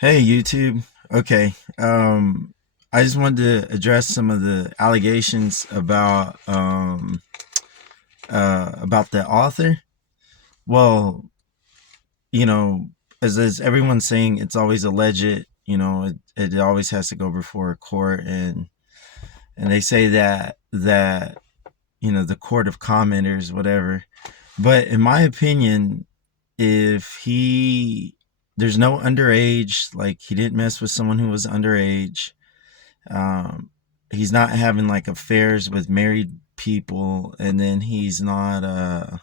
Hey YouTube. Okay. I just wanted to address some of the allegations about the author. Well, you know, as everyone's saying, it's always alleged. It always has to go before a court, and they say that the court of commenters, whatever. But in my opinion, if he there's no underage, like he didn't mess with someone who was underage. Um, he's not having like affairs with married people, and then he's not.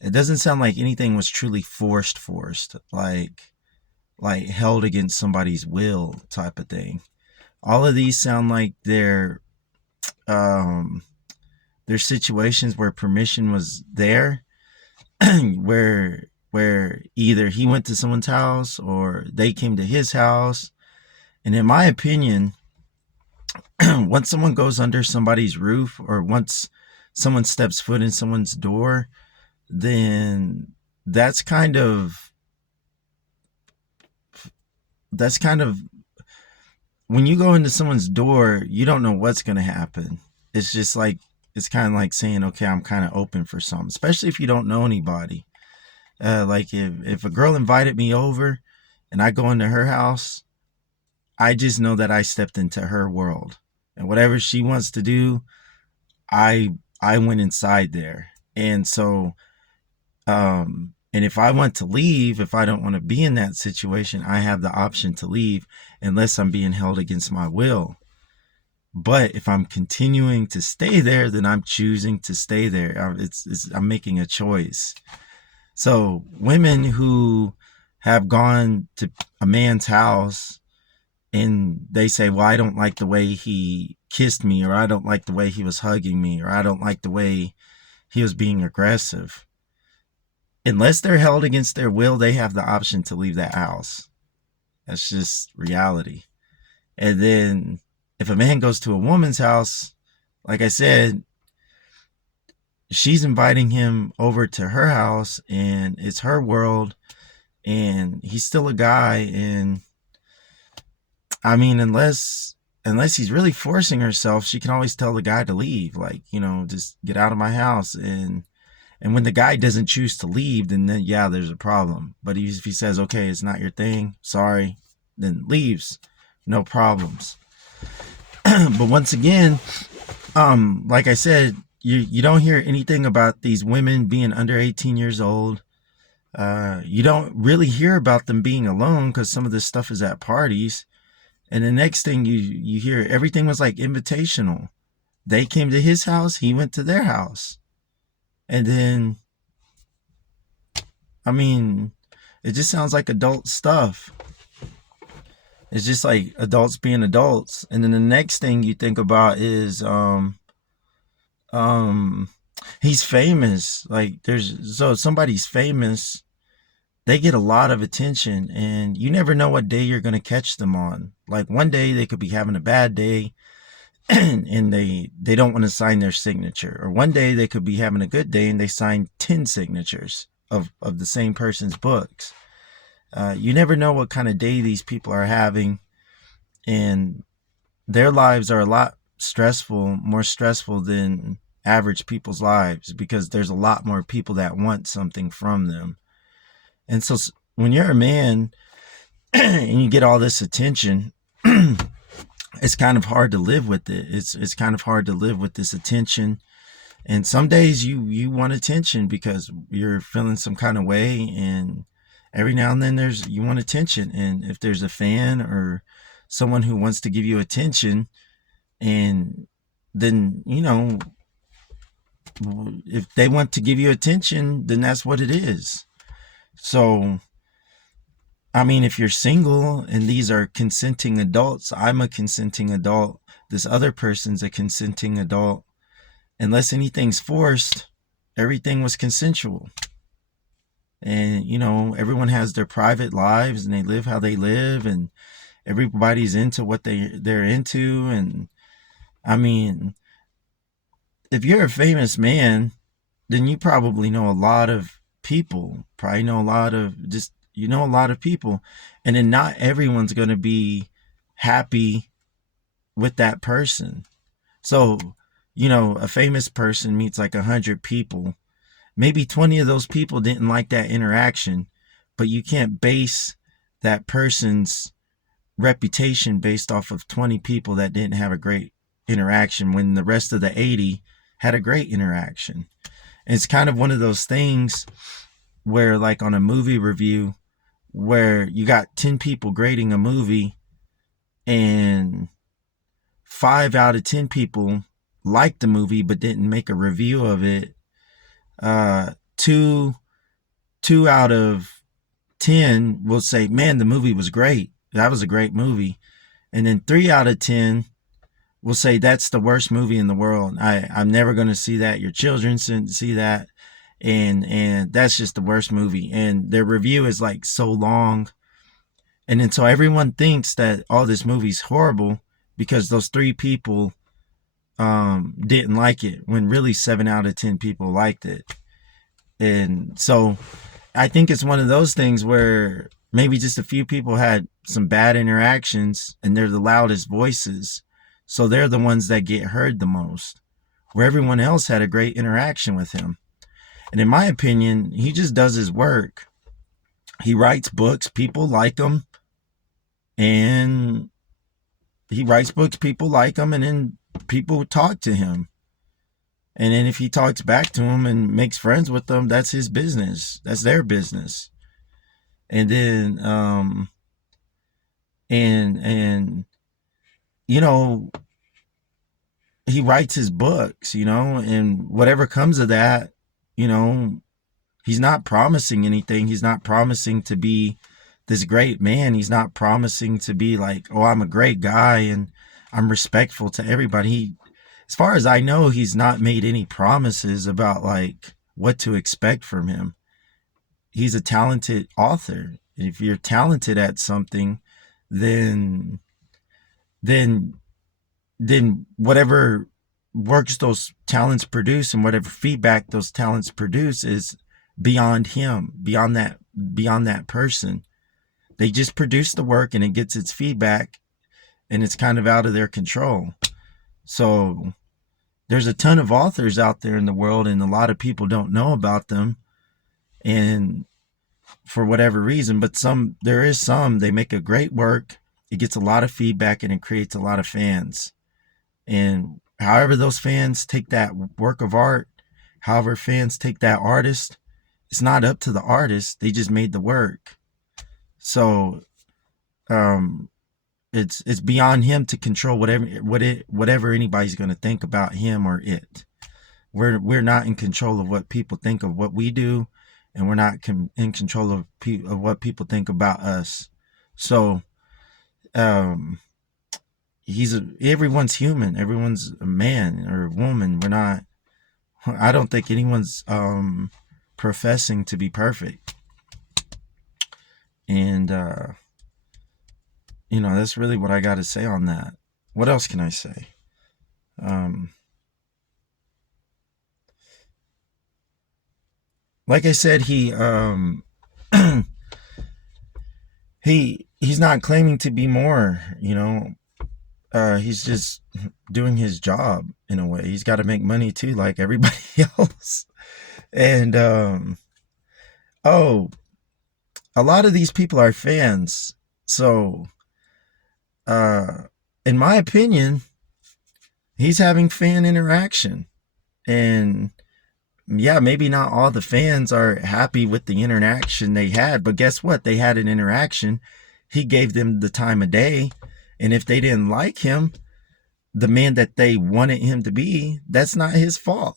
It doesn't sound like anything was truly forced, like held against somebody's will type of thing. All of these sound like um, they're situations where permission was there, where either he went to someone's house or they came to his house. And in my opinion, once someone goes under somebody's roof, or once someone steps foot in someone's door, then that's kind of that's kind of when you go into someone's door, you don't know what's going to happen. It's just like it's kind of like saying, okay, I'm kind of open for something, especially if you don't know anybody. Like if a girl invited me over and I go into her house, I just know that I stepped into her world, and whatever she wants to do, I I went inside there. And so and if I want to leave, if I don't want to be in that situation, I have the option to leave unless I'm being held against my will. But if I'm continuing to stay there, then I'm choosing to stay there. I'm making a choice. So women who have gone to a man's house and they say, well, I don't like the way he kissed me, or I don't like the way he was hugging me, or I don't like the way he was being aggressive. Unless they're held against their will, they have the option to leave that house. That's just reality. And then if a man goes to a woman's house, like I said, she's inviting him over to her house and it's her world, and he's still a guy. And I mean, unless he's really forcing herself, she can always tell the guy to leave, like, just get out of my house. And when the guy doesn't choose to leave, then yeah, there's a problem. But if he says, okay, it's not your thing, sorry, then leaves, no problems. But once again, like I said, you don't hear anything about these women being under 18 years old. You don't really hear about them being alone because some of this stuff is at parties. And the next thing you hear, everything was like invitational. They came to his house, he went to their house. And then, I mean, it just sounds like adult stuff. It's just like adults being adults. And then the next thing you think about is um he's famous. Like there's so somebody's famous, they get a lot of attention, and you never know what day you're going to catch them on. Like one day they could be having a bad day and they don't want to sign their signature, or one day they could be having a good day and they sign 10 signatures of the same person's books. You never know what kind of day these people are having, and their lives are a lot stressful, more stressful than average people's lives, because there's a lot more people that want something from them. And so when you're a man and you get all this attention, it's kind of hard to live with it. It's kind of hard to live with this attention. And some days you want attention because you're feeling some kind of way, and every now and then there's you want attention. And if there's a fan or someone who wants to give you attention, and then if they want to give you attention, then that's what it is. So I mean, if you're single and these are consenting adults, I'm a consenting adult, this other person's a consenting adult, unless anything's forced, everything was consensual. And everyone has their private lives and they live how they live, and everybody's into what they're into. And I mean, if you're a famous man, then you probably know a lot of people. Probably know a lot of just you know a lot of people, And then not everyone's going to be happy with that person. So, a famous person meets like 100 people. Maybe 20 of those people didn't like that interaction, but you can't base that person's reputation based off of 20 people that didn't have a great interaction when the rest of the 80 had a great interaction. And it's kind of one of those things where, like on a movie review, where you got 10 people grading a movie and 5 out of 10 people liked the movie but didn't make a review of it. Two out of 10 will say, man, the movie was great. That was a great movie. And then 3 out of 10 will say, that's the worst movie in the world. I'm never going to see that. Your children shouldn't see that. And that's just the worst movie. And their review is like so long. And then so everyone thinks that, oh, this movie's horrible because those 3 people didn't like it, when really 7 out of 10 people liked it. And so I think it's one of those things where maybe just a few people had some bad interactions and they're the loudest voices. So they're the ones that get heard the most, where everyone else had a great interaction with him. And in my opinion, he just does his work. He writes books, people like him. And he writes books, people like him, and then people talk to him. And then if he talks back to them and makes friends with them, that's his business. That's their business. And then and he writes his books, and whatever comes of that, he's not promising anything. He's not promising to be this great man. He's not promising to be like, oh, I'm a great guy and I'm respectful to everybody. As far as I know, he's not made any promises about like what to expect from him. He's a talented author. If you're talented at something, then then whatever works those talents produce and whatever feedback those talents produce is beyond him, beyond that person. They just produce the work and it gets its feedback, and it's kind of out of their control. So there's a ton of authors out there in the world, and a lot of people don't know about them, and for whatever reason, but there is some, they make a great work, it gets a lot of feedback, and it creates a lot of fans. And however those fans take that work of art, however fans take that artist, it's not up to the artist. They just made the work. So it's beyond him to control whatever anybody's going to think about him or it. We're not in control of what people think of what we do, and we're not in control of what people think about us. So everyone's human. Everyone's a man or a woman. I don't think anyone's professing to be perfect. And that's really what I got to say on that. What else can I say? Like I said, he's not claiming to be more, he's just doing his job in a way. He's got to make money too, like everybody else. And a lot of these people are fans. So in my opinion, he's having fan interaction. And yeah, maybe not all the fans are happy with the interaction they had, but guess what? They had an interaction. He gave them the time of day. And if they didn't like him, the man that they wanted him to be, that's not his fault.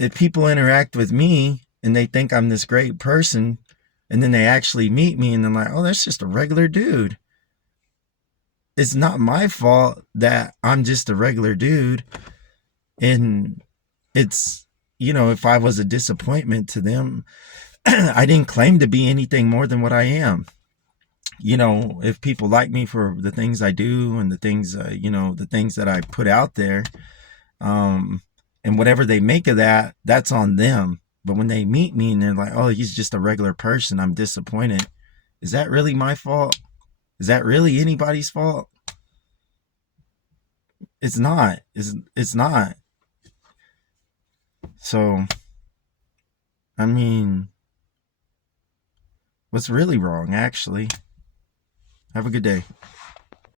If people interact with me and they think I'm this great person, and then they actually meet me and they're like, oh, that's just a regular dude. It's not my fault that I'm just a regular dude. And it's, if I was a disappointment to them, I didn't claim to be anything more than what I am. If people like me for the things I do and the things, the things that I put out there, and whatever they make of that, that's on them. But when they meet me and they're like, oh, he's just a regular person, I'm disappointed. Is that really my fault? Is that really anybody's fault? It's not. It's not. So, I mean, what's really wrong, actually? Have a good day.